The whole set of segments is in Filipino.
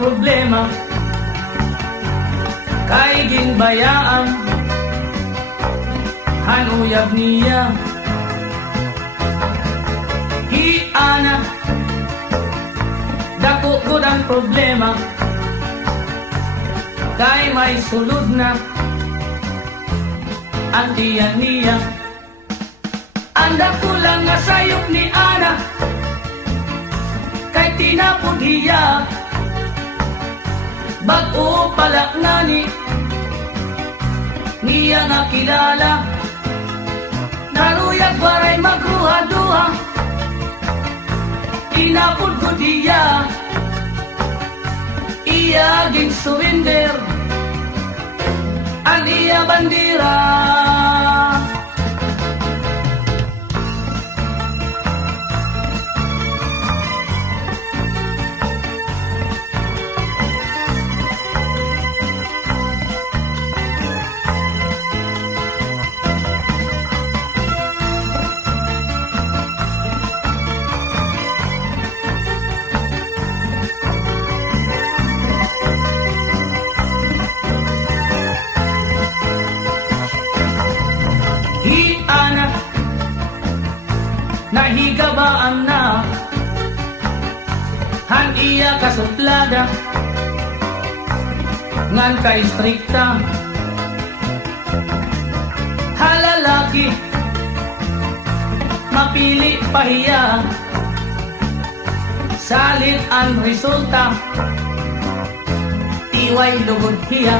problema kay ginbayaan hanuyab niya hiana dako gud ang problema kay may sulod na ang tiyan niya. Anda ko lang nga sayop ni Ana kay tinapod hiya bago palak nani niya nga kilala naruyag waray magruha-duha tinapod ko diya iya gin surrender ang iya bandira. Hiana nahigabaan na han iya kasuplada ngan kay strikta halalaki mapili pahiya salit ang resulta iway lugod hiya.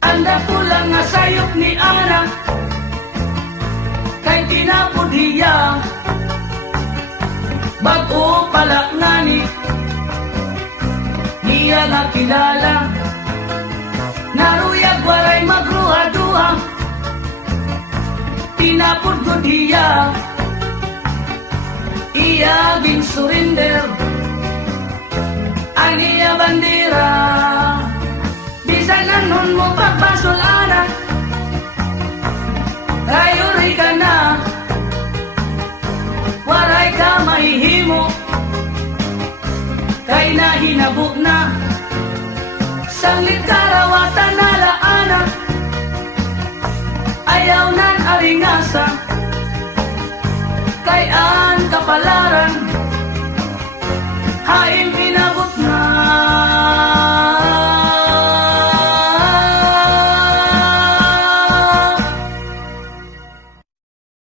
Anda ko lang nga sayop ni Ana kay tinapod hiya bago palak nani niya nga kilala naruyag waray magruha-duha tinapod ko hiya iya gin surrender ang iya bandira. Bisan nanon mo pagpasulana rayuri ka na waray ka mahihimo kay nahinabok na sanglit karawatan na laana ayaw nan aringasa